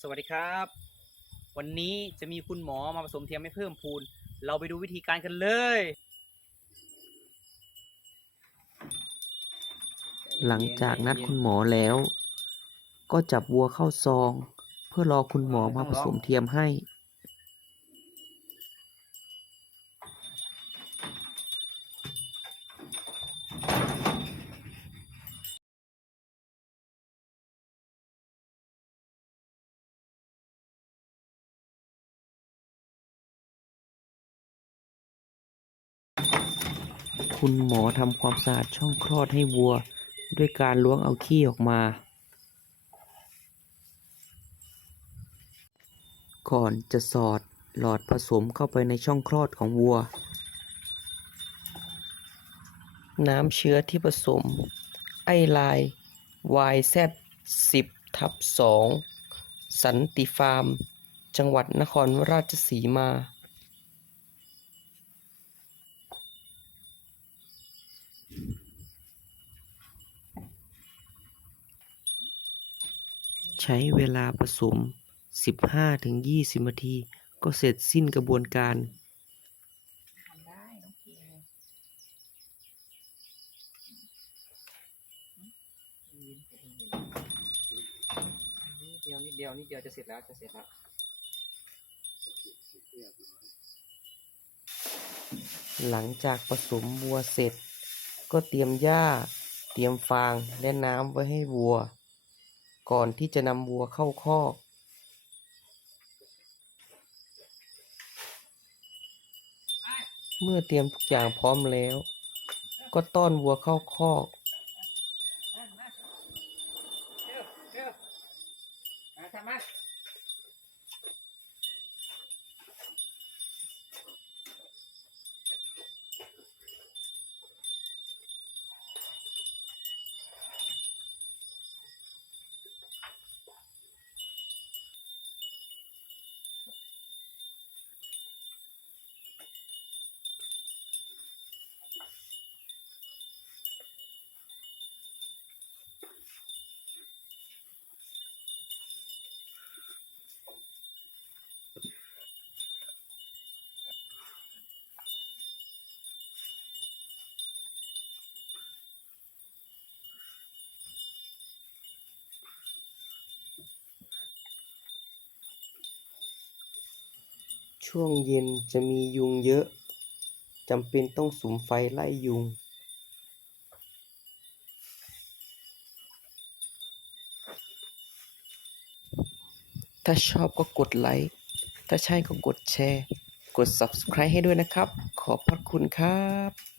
สวัสดีครับ วันนี้จะมีคุณหมอมาผสมเทียมให้เพิ่มพูน เราไปดูวิธีการกันเลย หลังจากนัดคุณหมอแล้ว ก็จับวัวเข้าซอง เพื่อรอคุณหมอมาผสมเทียมให้ คุณหมอทำความสะอาดช่องคลอดให้วัว ด้วยการล้วงเอาขี้ออกมา ก่อนจะสอดหลอดผสมเข้าไปในช่องคลอดของวัว น้ำเชื้อที่ผสม ไอไลน์ YZ 10ทับ2สันติฟาร์ม จังหวัดนครราชสีมา ใช้เวลาผสม 15-20 นาที ก็เสร็จสิ้นกระบวนการนิดเดียวนิดเดียวนิดเดียวจะเสร็จแล้วจะเสร็จแล้วหลังจากผสมวัวเสร็จ ก็เตรียมหญ้า เตรียมฟางและน้ำไว้ให้วัว ก่อนที่จะนำวัวเข้าคอกเมื่อเตรียมทุกอย่างพร้อมแล้ว ก็ต้อนวัวเข้าคอก ช่วงเย็นจะมียุงเยอะจำเป็นต้องสุมไฟไล่ยุง ถ้าชอบก็กดไลค์ ถ้าใช่ก็กดแชร์ กด Subscribe ให้ด้วยนะครับ ขอบพระคุณครับ